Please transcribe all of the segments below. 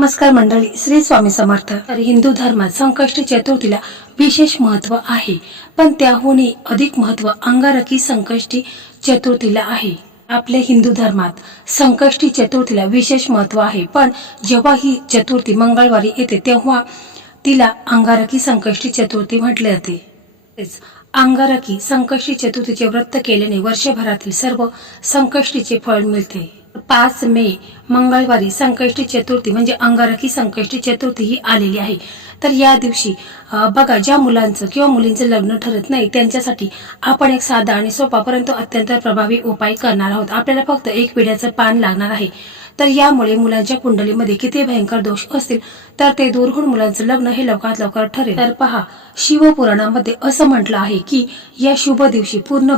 नमस्कार मंडळी, श्री स्वामी समर्थ. तर हिंदू धर्मात संकष्टी चतुर्थीला विशेष महत्त्व आहे, पण त्याहूनही अधिक महत्त्व अंगारकी संकष्टी चतुर्थीला आहे. आपल्या हिंदू धर्मात संकष्टी चतुर्थीला विशेष महत्त्व आहे, पण जेव्हा ही चतुर्थी मंगळवारी येते तेव्हा तिला अंगारकी संकष्टी चतुर्थी म्हटले जाते. अंगारकी संकष्टी चतुर्थीचे व्रत केल्याने वर्षभरातील सर्व संकष्टीचे फळ मिळते. 5 मे मंगळवारी संकष्टी चतुर्थी म्हणजे अंगारकी संकष्टी चतुर्थी ही आलेली आहे. तर या दिवशी बघा, ज्या मुलांचं किंवा मुलींचं लग्न ठरत नाही त्यांच्यासाठी आपण एक साधा आणि सोपा परंतु अत्यंत प्रभावी उपाय करणार आहोत. आपल्याला फक्त एक विड्याचं पान लागणार आहे. तर यामुळे मुलांच्या कुंडलीमध्ये किती भयंकर दोष असतील तर ते दूर होऊन मुलांचं लग्न हे लवकरात लवकर ठरेल. तर पहा, शिवपुराणामध्ये असं म्हटलं आहे की या शुभ दिवशी पूर्ण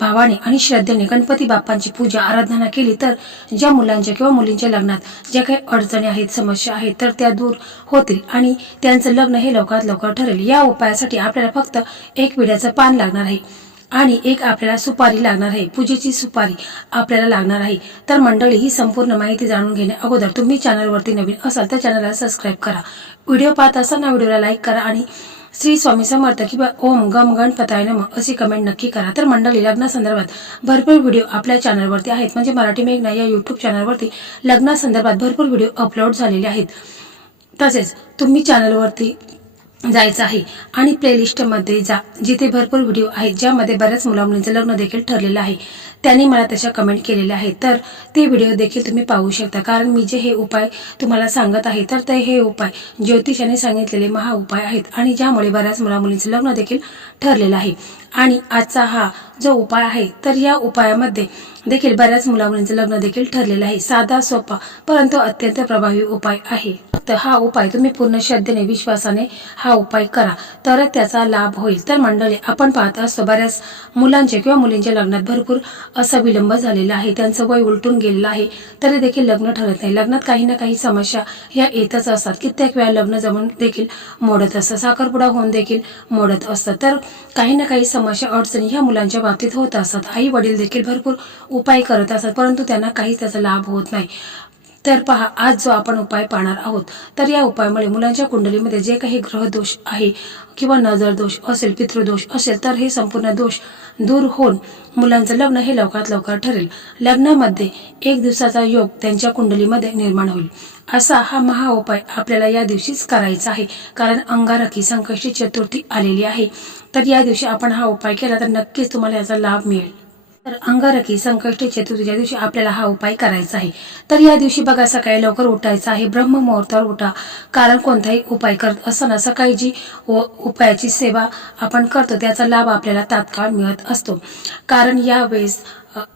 भावाने आणि श्रद्धेने गणपती बाप्पांची पूजा आराधना केली तर ज्या मुलांच्या किंवा मुलींच्या लग्नात ज्या काही अडचणी आहेत, समस्या आहेत तर त्या दूर होतील आणि त्यांचं लग्न हे लवकरात लवकर ठरेल. या उपायासाठी आपल्याला फक्त एक विड्याचं पान लागणार आहे आणि एक आपल्याला सुपारी लागणार आहे. पूजेची सुपारी आपल्याला लागणार आहे. तर मंडळी, ही संपूर्ण माहिती जाणून घेण्या अगोदर तुम्ही चॅनलवरती नवीन असाल तर चॅनलला सबस्क्राईब करा. व्हिडिओ पाहत असताना व्हिडिओला लाईक करा आणि श्री स्वामी समर्थ किंवा ओम गम गणपताय नमः अशी कमेंट नक्की करा. तर मंडळी, लग्नासंदर्भात भरपूर व्हिडिओ आपल्या चॅनलवरती आहेत. म्हणजे मराठी मेघना या यूट्यूब चॅनलवरती लग्नासंदर्भात भरपूर व्हिडिओ अपलोड झालेले आहेत. तसेच तुम्ही चॅनलवरती जायचं आहे आणि प्लेलिस्टमध्ये जा, जिथे भरपूर व्हिडिओ आहेत ज्यामध्ये बऱ्याच मुलामुलींचं लग्न देखील ठरलेलं आहे. त्यांनी मला तशा कमेंट केलेल्या आहेत. तर ते व्हिडिओ देखील तुम्ही पाहू शकता. कारण मी जे हे उपाय तुम्हाला सांगत आहे तर ते हे उपाय ज्योतिषाने सांगितलेले महा उपाय आहेत आणि ज्यामुळे बऱ्याच मुलामुलींचं लग्न देखील ठरलेलं आहे. आणि आजचा हा जो उपाय आहे तर या उपायामध्ये देखील बऱ्याच मुलामुलींचं लग्न देखील ठरलेलं आहे. साधा, सोपा परंतु अत्यंत प्रभावी उपाय आहे. तर हा उपाय तुम्ही पूर्ण श्रद्धेने, विश्वासाने हा उपाय करा तर त्याचा लाभ होईल. तर मंडळी, आपण पाहत असतो बऱ्याच मुलांचे किंवा मुलींच्या लग्नात भरपूर असा विलंब झालेला आहे. त्यांचं वय उलटून गेलेलं आहे तरी देखील लग्न ठरत नाही. लग्नात काही ना काही समस्या या येतच असतात. कित्येक वेळा लग्न जमून देखील मोडत असतात, साखरपुडा होऊन देखील मोडत असतात. तर काही ना काही समस्या, अडचणी ह्या मुलांच्या बाबतीत होत असतात. आई वडील देखील भरपूर उपाय करत असतात परंतु त्यांना काहीच त्याचा लाभ होत नाही. तर पहा, आज जो आपण उपाय पाहणार आहोत तर या उपायामुळे मुलांच्या कुंडलीमध्ये जे काही ग्रह दोष आहे किंवा नजर दोष असेल, पितृदोष असेल तर हे संपूर्ण दोष दूर होऊन मुलांचं लग्न हे लवकरात लवकर ठरेल. लग्नामध्ये एक दिवसाचा योग त्यांच्या कुंडलीमध्ये निर्माण होईल. असा हा महा उपाय आपल्याला या दिवशीच करायचा आहे. कारण अंगारकी संकष्टी चतुर्थी आलेली आहे. तर या दिवशी आपण हा उपाय केला तर नक्कीच तुम्हाला याचा लाभ मिळेल. तर अंगारकी संकष्टी चतुर्थीच्या दिवशी आपल्याला हा उपाय करायचा आहे. तर या दिवशी बघा, सकाळी लवकर उठायचं आहे. ब्रह्म मुहूर्तावर उठा. कारण कोणताही उपाय करत असताना सकाळी जी उपायाची सेवा आपण करतो त्याचा लाभ आपल्याला तात्काळ मिळत असतो. कारण यावेळेस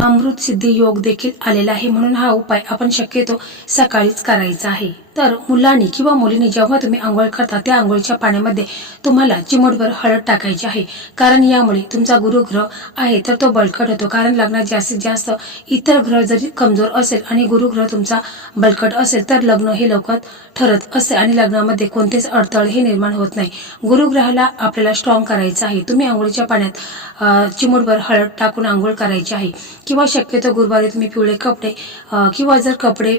अमृत सिद्धी योग देखील आलेला आहे. म्हणून हा उपाय आपण शक्यतो सकाळीच करायचा आहे. तर मुलांनी किंवा मुलींनी जेव्हा तुम्ही आंघोळ करता त्या आंघोळीच्या पाण्यामध्ये तुम्हाला चिमूटभर हळद टाकायची आहे. कारण यामुळे तुमचा गुरुग्रह आहे तर तो बळकट होतो. कारण लग्नात जास्तीत जास्त इतर ग्रह जरी कमजोर असेल आणि गुरुग्रह तुमचा बळकट असेल तर लग्न हे लवकर ठरत असते आणि लग्नामध्ये कोणतेच अडथळे हे निर्माण होत नाही. गुरुग्रहाला आपल्याला स्ट्रॉंग करायचं आहे. तुम्ही आंघोळीच्या पाण्यात चिमूटभर हळद टाकून आंघोळ करायची आहे. किंवा शक्यतो गुरुवारी तुम्ही पिवळे कपडे किंवा जर कपडे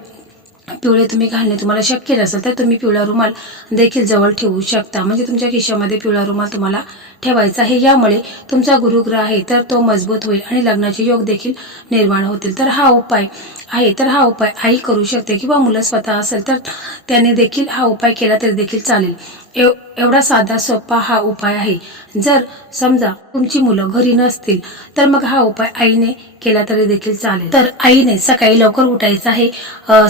पिवळे तुम्ही घालणे तुम्हाला शक्य नसेल तर तुम्ही पिवळा रुमाल देखील जवळ ठेवू शकता. म्हणजे तुमच्या खिशामध्ये पिवळा रुमाल तुम्हाला ठेवायचा आहे. यामुळे तुमचा गुरुग्रह आहे तर तो मजबूत होईल आणि लग्नाचे योग देखील निर्माण होतील. तर हा उपाय आहे तर हा उपाय आई करू शकते किंवा मुलं स्वतः असेल तर त्याने देखील हा उपाय केला तरी देखील चालेल. एवढा साधा सोपा हा उपाय आहे. जर समजा तुमची मुलं घरी नसतील तर मग हा उपाय आईने केला तरी देखील चालेल. तर आईने सकाळी लवकर उठायचं आहे.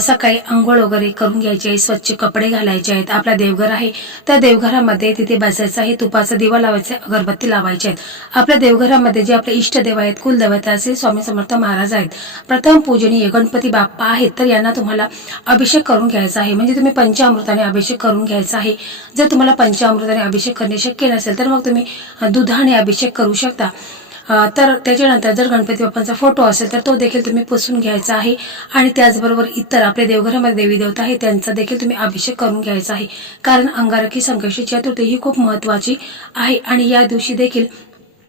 सकाळी आंघोळ वगैरे करून घ्यायची आहे. स्वच्छ कपडे घालायचे आहेत. आपला देवघर आहे त्या देवघरामध्ये तिथे बसायचं आहे. तुपाचा दिवा लावायचा, अगरबत्ती लावायची आहेत. आपल्या देवघरामध्ये जे आपले इष्टदेव आहेत, कुलदेवता असे स्वामी समर्थ महाराज आहेत, प्रथम पूजनीय गणपती बाप्पा आहेत तर यांना तुम्हाला अभिषेक करून घ्यायचा आहे. म्हणजे तुम्ही पंचामृताने अभिषेक करून घ्यायचा आहे. जर तुम्हाला पंचामृताने अभिषेक करणे शक्य नसेल तर मग तुम्ही दुधाने अभिषेक करू शकता. तर त्याच्यानंतर जर गणपती बाप्पांचा फोटो असेल तर तो देखील तुम्ही पुसून घ्यायचा आहे. आणि त्याचबरोबर इतर आपल्या देवघरामध्ये देवी देवता आहे त्यांचा देखील तुम्ही अभिषेक करून घ्यायचा आहे. कारण अंगारकी संकष्टी चतुर्थी ही खूप महत्त्वाची आहे आणि या दिवशी देखील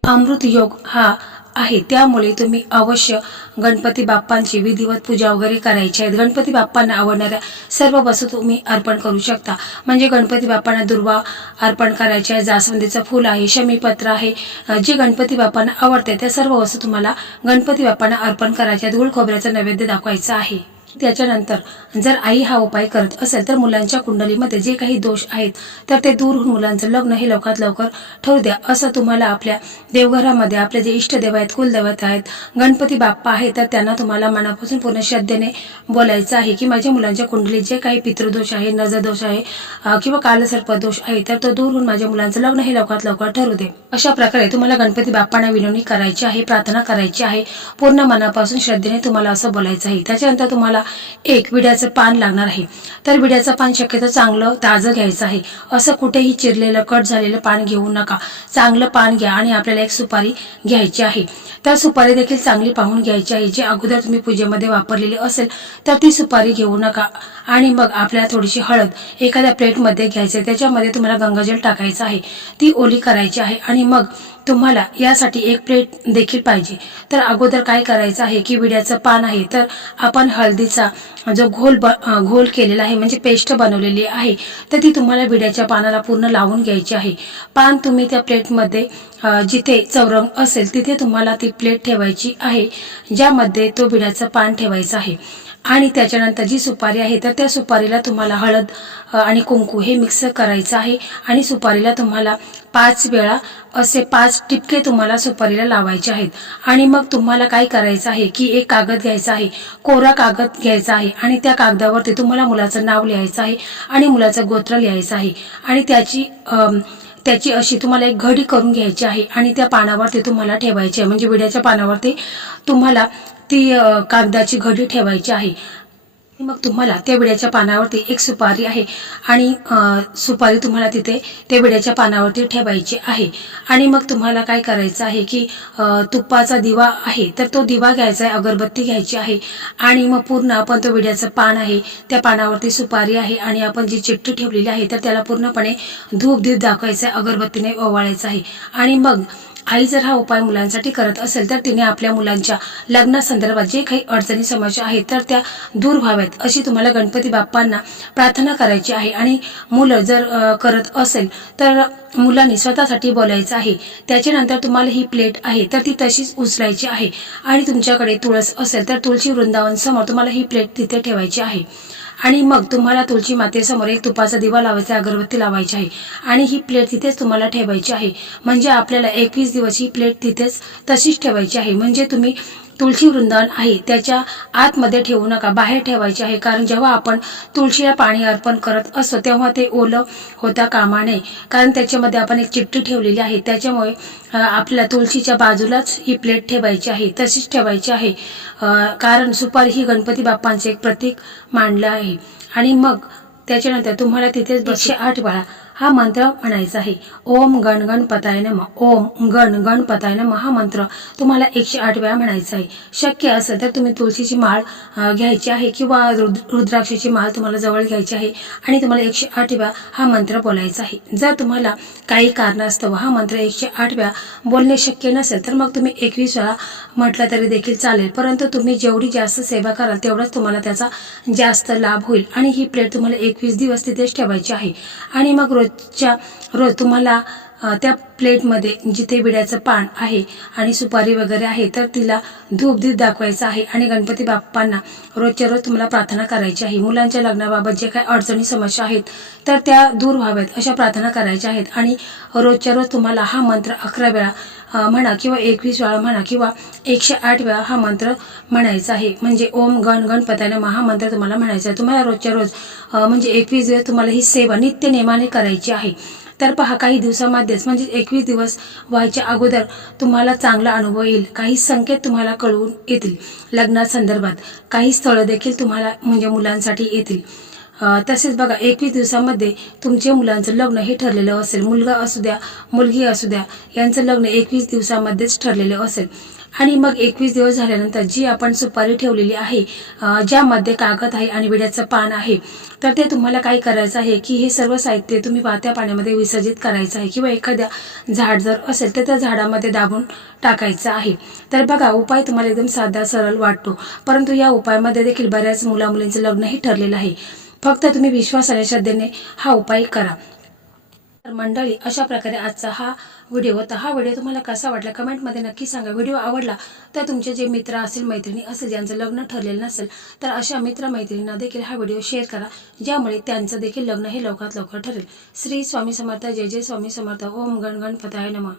अमृत योग हा आहे, त्यामुळे तुम्ही अवश्य गणपती बाप्पांची विधिवत पूजा वगैरे करायची आहे। गणपती बाप्पांना आवडणाऱ्या सर्व वस्तू तुम्ही अर्पण करू शकता। म्हणजे गणपती बाप्पांना दुर्वा अर्पण करायची आहे, जास्वंदीचं फूल आहे, शमीपत्र आहे, जे गणपती बाप्पांना आवडते त्या सर्व वस्तू तुम्हाला गणपती बाप्पांना अर्पण करायच्या आहेत। गुळ खोबऱ्याचा नैवेद्य दाखवायचा आहे। त्याच्यानंतर जर आई हा उपाय करत असेल तर मुलांच्या कुंडलीमध्ये जे काही दोष आहेत तर ते दूर होऊन मुलांचं लग्न हे लवकरात लवकर ठरू द्या, असं तुम्हाला आपल्या देवघरामध्ये आपले जे इष्टदेव आहेत, कुलदैवत आहेत, गणपती बाप्पा आहेत, तर त्यांना तुम्हाला मनापासून पूर्ण श्रद्धेने बोलायचं आहे की माझ्या मुलांच्या कुंडलीत जे काही पितृदोष आहे, नजरदोष आहे किंवा कालसर्प दोष आहे तर तो दूर होऊन माझ्या मुलांचं लग्न हे लवकरात लवकर ठरू दे। अशा प्रकारे तुम्हाला गणपती बाप्पांना विनवणी करायची आहे, प्रार्थना करायची आहे, पूर्ण मनापासून श्रद्धेने तुम्हाला असं बोलायचं आहे। त्याच्यानंतर तुम्हाला एक विड्याचं पान लागणार आहे। तर विड्याचं पान शक्यतो चांगलं ताजं घ्यायचं आहे, असं कुठेही चिरलेलं कट झालेलं पान घेऊ नका। चांगलं पान घ्या आणि आपल्याला एक सुपारी घ्यायची आहे। तर सुपारी देखील चांगली पाहून घ्यायची आहे, जी अगोदर तुम्ही पूजेमध्ये वापरलेली असेल तर ती सुपारी घेऊ नका। आणि मग आपल्याला थोडीशी हळद एखाद्या प्लेटमध्ये घ्यायची, त्याच्यामध्ये तुम्हाला गंगाजल टाकायचं आहे, ती ओली करायची आहे। आणि मग तुम्हाला यासाठी एक प्लेट देखील पाहिजे। तर अगोदर काय करायचं आहे की विड्याचं पान आहे तर आपण हळदीचा जो घोल केलेला आहे म्हणजे पेस्ट बनवलेली आहे तर ती तुम्हाला विड्याच्या पानाला पूर्ण लावून घ्यायची आहे। पान तुम्ही त्या प्लेटमध्ये जिथे चौरंग असेल तिथे तुम्हाला ती प्लेट ठेवायची आहे, ज्यामध्ये तो विड्याचं पान ठेवायचं आहे। आणि त्याच्यानंतर जी सुपारी आहे तर त्या सुपारीला तुम्हाला हळद आणि कुंकू हे मिक्स करायचं आहे आणि सुपारीला तुम्हाला 5 वेळा असे 5 टिपके तुम्हाला सुपारीला लावायचे आहेत। आणि मग तुम्हाला काय करायचं आहे की एक कागद घ्यायचा आहे, कोरा कागद घ्यायचा आहे आणि त्या कागदावरती तुम्हाला मुलाचं नाव लिहायचं आहे आणि मुलाचं गोत्र लिहायचं आहे आणि त्याची अशी तुम्हाला एक घडी करून घ्यायची आहे आणि त्या पानावरती तुम्हाला ठेवायची आहे। म्हणजे विड्याच्या पानावरती तुम्हाला ती कागदाची घडी ठेवायची आहे। मग तुम्हाला त्या विड्याच्या पानावरती एक सुपारी आहे आणि सुपारी तुम्हाला तिथे त्या विड्याच्या पानावरती ठेवायची आहे। आणि मग तुम्हाला काय करायचं आहे की तुपाचा दिवा आहे तर तो दिवा घ्यायचा आहे, अगरबत्ती घ्यायची आहे आणि मग पूर्ण आपण तो विड्याचं पान आहे, त्या पानावरती सुपारी आहे आणि आपण जी चिठ्ठी ठेवलेली आहे तर त्याला पूर्णपणे धूप दीप दाखवायचं आहे, अगरबत्तीने ओवाळायचं आहे। आणि मग आई जर हा उपाय मुलांसाठी करत असेल तर तिने आपल्या मुलांच्या लग्नासंदर्भात जे काही अडचणी समस्या आहेत तर त्या दूर व्हाव्यात अशी तुम्हाला गणपती बाप्पांना प्रार्थना करायची आहे। आणि मुलं जर करत असेल तर मुलांनी स्वतःसाठी बोलायचं आहे। त्याच्यानंतर तुम्हाला ही प्लेट आहे तर ती तशीच उचलायची आहे आणि तुमच्याकडे तुळस असेल तर तुळशी वृंदावन समोर तुम्हाला ही प्लेट तिथे ठेवायची आहे। आणि मग तुम्हाला तुळशी मातेसमोर एक तुपाचा दिवा लावायचा, अगरबत्ती लावायची आहे आणि ही प्लेट तिथेच तुम्हाला ठेवायची आहे। म्हणजे आपल्याला 21 दिवस ही प्लेट तिथेच तशीच ठेवायची आहे। म्हणजे तुम्ही तुळशी वृंदावन आहे त्याच्या आतमध्ये ठेवू नका, बाहेर ठेवायची आहे। कारण जेव्हा आपण तुळशीला पाणी अर्पण करत असतो तेव्हा ते ओलं होता कामा नये, कारण त्याच्यामध्ये आपण एक चिठ्ठी ठेवलेली आहे। त्याच्यामुळे आपल्याला तुळशीच्या बाजूलाच ही प्लेट ठेवायची आहे, तशीच ठेवायची आहे। कारण सुपारी ही गणपती बाप्पांचे एक प्रतीक मानलं आहे। आणि मग त्याच्यानंतर तुम्हाला तिथेच 108 वेळा हा मंत्र म्हणायचा आहे, ओम गण गणपताय नमः, ओम गण गणपताय नमः हा मंत्र तुम्हाला 108 वेळा म्हणायचा आहे। शक्य असेल तर तुम्ही तुळशीची माळ घ्यायची आहे किंवा रुद्राक्षाची माळ तुम्हाला जवळ घ्यायची आहे आणि तुम्हाला 108 वेळा हा मंत्र बोलायचा आहे। जर तुम्हाला काही कारणास्तव हा मंत्र 108 वेळा बोलणे शक्य नसेल तर मग तुम्ही 21 वेळा म्हटलं तरी देखील चालेल, परंतु तुम्ही जेवढी जास्त सेवा कराल तेवढाच तुम्हाला त्याचा जास्त लाभ होईल। आणि ही प्लेट तुम्हाला 21 दिवस तिथेच ठेवायची आहे। आणि मग रोज तुम्हाला त्या प्लेटमध्ये जिथे विड्याचं पान आहे आणि सुपारी वगैरे आहे तर तिला धूप दीप दाखवायचं आहे आणि गणपती बाप्पांना रोजच्या रोज तुम्हाला प्रार्थना करायची आहे। मुलांच्या लग्नाबाबत जे काही अडचणी समस्या आहेत तर त्या दूर व्हाव्यात अशा प्रार्थना करायच्या आहेत। आणि रोजच्या रोज तुम्हाला हा मंत्र 11 वेळा म्हणा किंवा 21 वेळा म्हणा किंवा 108 वेळा हा मंत्र म्हणायचा आहे। म्हणजे ओम गण गणपताय नमः हा मंत्र तुम्हाला म्हणायचा आहे। तुम्हाला रोजच्या रोज म्हणजे 21 दिवस तुम्हाला ही सेवा नित्य नेमाने करायची आहे। तर पहा, काही दिवसामध्येच म्हणजे 21 दिवस व्हायच्या अगोदर तुम्हाला चांगला अनुभव येईल। काही संकेत तुम्हाला कळून येतील लग्नासंदर्भात, काही स्थळं देखील तुम्हाला म्हणजे मुलांसाठी येतील। तसेच बघा, 21 दिवसामध्ये तुमच्या मुलांचं लग्न हे ठरलेलं असेल, मुलगा असू द्या मुलगी असू द्या, यांचं लग्न 21 दिवसामध्येच ठरलेलं असेल। आणि मग 21 दिवस झाल्यानंतर जी आपण सुपारी ठेवलेली आहे, ज्यामध्ये कागद आहे आणि विड्याचं पान आहे, तर ते तुम्हाला काय करायचं आहे की हे सर्व साहित्य तुम्ही वाहत्या पाण्यामध्ये विसर्जित करायचं आहे किंवा एखाद्या झाड जर असेल तर त्या झाडामध्ये दाबून टाकायचं आहे. तर बघा, उपाय तुम्हाला एकदम साधा सरळ वाटतो, परंतु या उपायामध्ये देखील बऱ्याच मुलामुलींचं लग्नही ठरलेलं आहे. फक्त तुम्ही विश्वासाने श्रद्धेने हा उपाय करा. तर मंडळी, अशा प्रकारे आजचा हा व्हिडिओ होता. हा व्हिडिओ तुम्हाला कसा वाटला कमेंटमध्ये नक्की सांगा. व्हिडिओ आवडला तर तुमचे जे मित्र असेल, मैत्रिणी असेल, ज्यांचं लग्न ठरलेलं नसेल, तर अशा मित्रमैत्रिणींना देखील हा व्हिडिओ शेअर करा, ज्यामुळे त्यांचं देखील लग्न हे लवकरात लवकर ठरेल. श्री स्वामी समर्थ. जय जय स्वामी समर्थ. ओम गण गणपताय नमः.